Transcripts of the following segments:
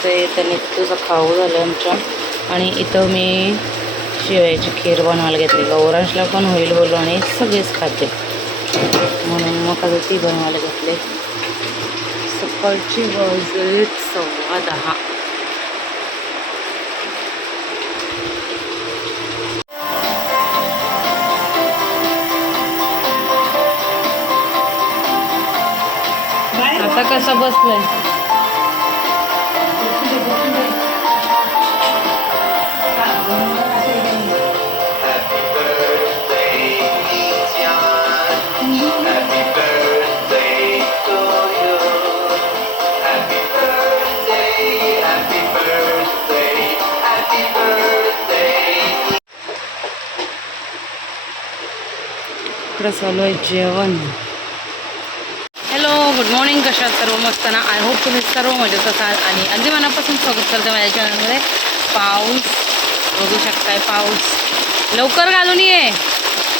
इथे त्यांनी तुझं खाऊ झालं आमच्या. आणि इथं मी शेवयाची खीर बनवायला घेतली. गौरांशला पण होईल बोलू आणि सगळेच खाते म्हणून मग आता ती बनवायला घेतली. सकाळची वाजले 10:15. आता कसं बसलंय इकडं चालू आहे जेवण. Hello, good morning. कशात सर्व मस्त ना? आय होप तुम्ही सर्व मजेत असाल आणि अगदी मनापासून स्वागत करते माझ्या चॅनलमध्ये. पाऊस बघू शकताय, पाऊस लवकर घालून ये.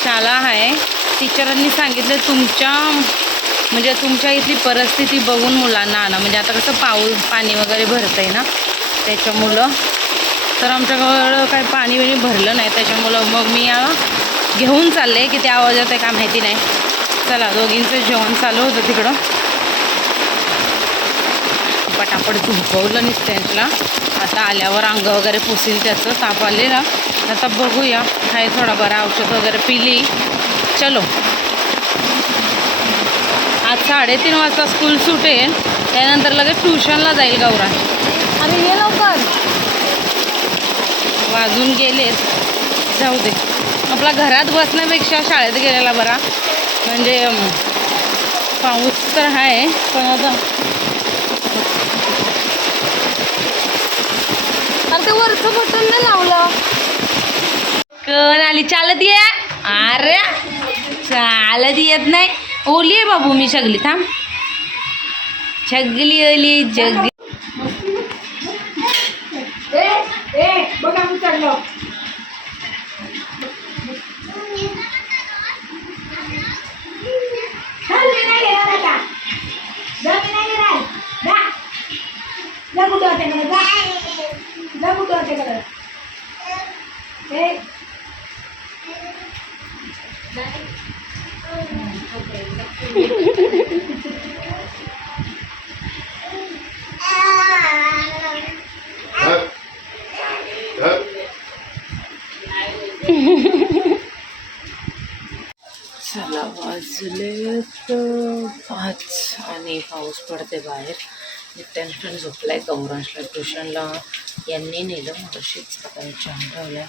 शाळा आहे, टीचरांनी सांगितलं तुमच्या इथली परिस्थिती बघून मुलांना आणा. म्हणजे आता कसं पाणी वगैरे भरतं आहे ना, त्याच्यामुळं. तर आमच्याकडं काय पाणी बिणी भरलं नाही, त्याच्यामुळं मग मी घेऊन चालले. किती आवाज येत आहे का माहिती नाही. चला, दोघींचं जेवण चालू होतं तिकडं. पटापट झोपवलं निस्त्यांला. आता आल्यावर अंग वगैरे पुसील, त्याचं ताप आलेला. आता बघूया, हाय थोडा बरा, औषध वगैरे पिली. चलो, आज 3:30 वाजता स्कूल सुटेल, त्यानंतर लगेच ट्युशनला जाईल गौरांश. अरे ये लवकर, वाजून गेलेत. जाऊ दे, आपला घरात बसण्यापेक्षा शाळेत गेलेला बरा. म्हणजे पाऊस तर आहे, पण आता ते वरचं बटन नाही लावलं. कोण आली? चालत ये. अरे चालत येत नाही. ओली आहे बाबू, मी सगली. थांब, छगली ओली जगली. चला, वाजले 5 आणि पाऊस पडते बाहेर. नित्यान झोपलाय. गौरांशला ट्युशनला यांनी नेलं. तशीच आता चहा ठेवल्या.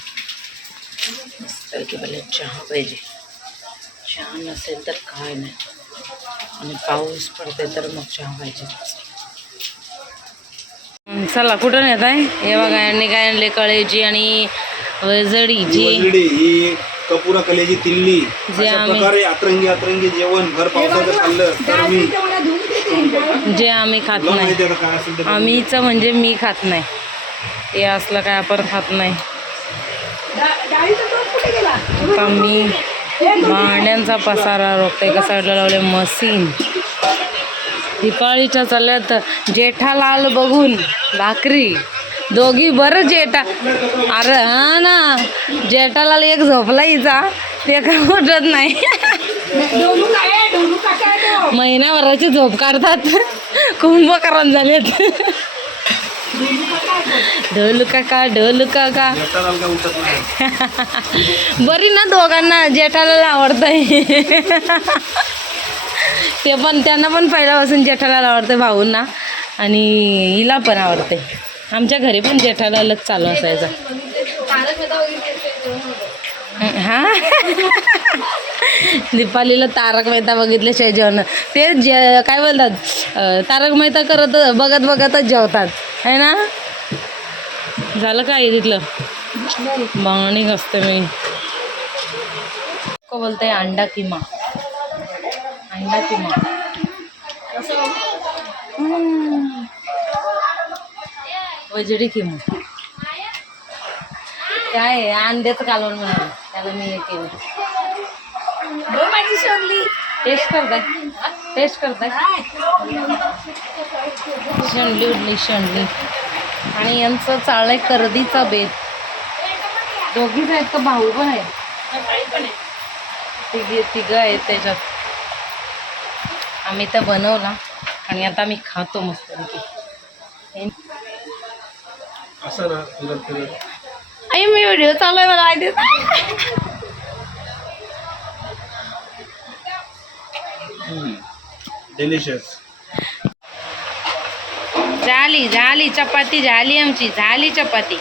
मस्त की मला चहा पाहिजे. चहा नसेल तर काय नाही, आणि पाऊस पडते तर मग चहा पाहिजे. चला, कुठं नेत आहे? हे बघा, यांनी काय आणले, कळेची आणि वजडी जी कपुरा कलेची तिल्ली. अशा प्रकारे अतरंगी जेवण भर पावसाचं खाल्लं तर मी जे आम्ही खात नाही. आम्हीच म्हणजे मी खात नाही, ते असलं काय आपण खात नाही. आता मी भांड्यांचा पसारा रोखते. एका साईडला लावले मशीन. दिपाळीच्या चालल्यात जेठालाल बघून भाकरी. दोघी बरं अरे हा ना, जेठालाल एक झोपला हिचा, ते काय उठत नाही. महिन्याभराची झोप काढतात. कुंभकर्ण झालेत. ढोलू काका बरी ना, दोघांना जेठालाल आवडतंय. ते पण, त्यांना पण पहिल्यापासून जेठालाल आवडते, भाऊंना, आणि हिला पण आवडते. आमच्या घरी पण जेठालालच चालू असायचं. हा, दीपालीला तारक मेहता बघितल्याशिवाय जेवण. ते काय बोलतात, तारक मेहता बघतच जेवतात, है ना. झालं काय तिथलं बांगणी असते. मी बोलते अंडा किमा. वजडी किमा काय आहे? अंड्याचं कालवण मिळालं, त्याला मी हे केलं. माझी शोधली. टेस्ट करताय. शंडली उडली. आणि यांचं चाललंय कर्दीचा बेत. दोघीच आहेत का भाऊ पण आहेत? तिघं आहेत त्याच्यात. आम्ही तर बनवला आणि आता आम्ही खातो मस्त. असं ना फिरत फिरत. आई मी व्हिडिओ चालू आहे मला माहिती. डिलिशियस. झाली झाली चपाती, झाली आमची, झाली चपाती.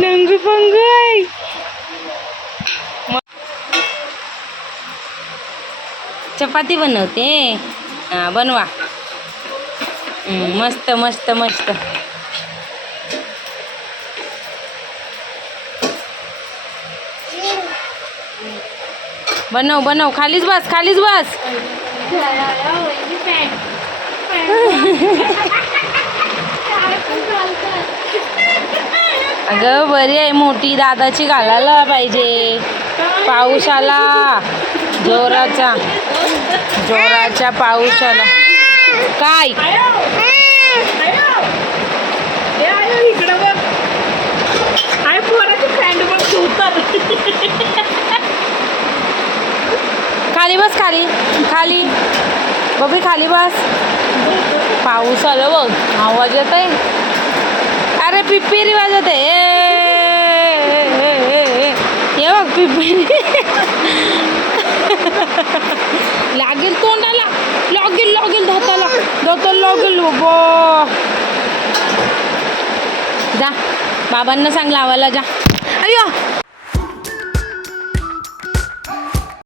नंगू पंगू आहे. चपाती बनवते. बनवा. मस्त मस्त मस्त. बनव बनव. खालीच बस, खालीच बस. अगं बरी आहे मोठी, दादाची घालायला पाहिजे. पाऊस आला जोराचा, जोराचा पाऊस आला. काय खाली बस, खाली खाली बबी, खाली बस. पाऊस आलं बघ, आवाज येत आहे. अरे पिप्पिरी वाजत आहे. ये बघ पिप्पिरी. लागेल तोंडाला, लागेल लागेल दाताला, दाताला लागेल बाबा. जा बाबांना सांग लावायला जा. अय्यो